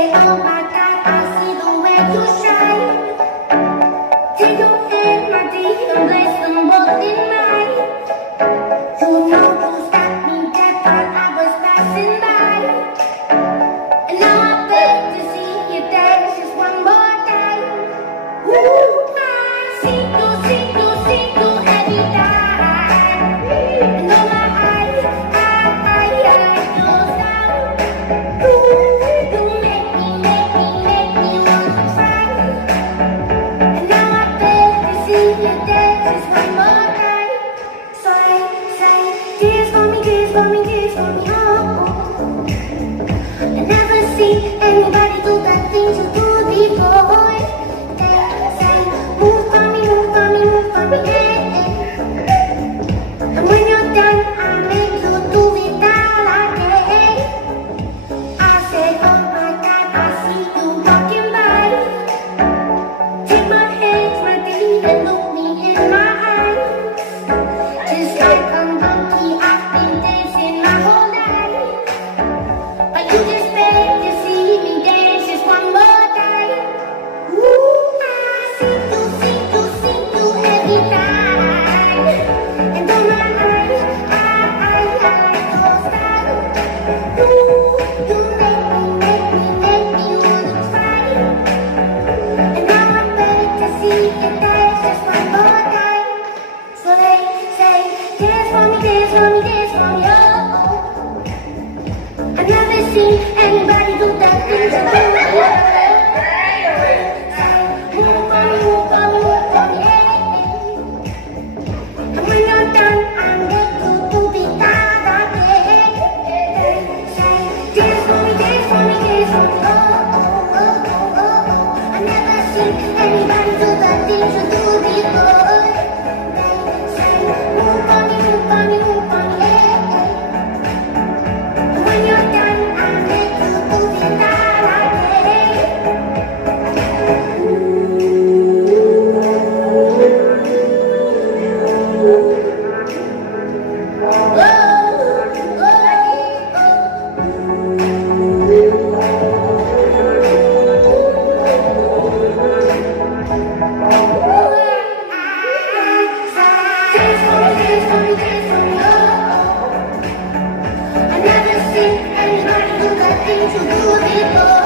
say, oh my God, I see the way you shine. Take your hand, my dear, and place them both in mine. You know you stopped me dead while I was passing by. And now I beg to see you dance just one more time. Ooh, I see you every time. And oh my eyes, I close down. Ooh, you make me want to try. And now I beg to see you dance just one more time. So say, dance for me, oh. I never seen anybody do that thing you do before. They say, move for me, yeah. And when you're done, I make you do it all again. I say, oh my God, I see you walking by. Take my hands, my dear, and look me in my eyes. Just like a monkey, I've been dancing my whole life. But you just beg to see me dance just one more time. Ooh, I see you every time. And on my eyes, I close down. Ooh, you make me wanna try. And now I beg to see you dance just one more time. So they say, dance for me, oh. I've never seen anybody do that thing to me. Move for me, yeah. And when you're done, I make you do the all again. Say, dance for me, oh. I've never seen anybody do that thing to do before. They say, move for me, yeah. When you're done, I make you do it all again. I've never seen anybody do that thing to do before.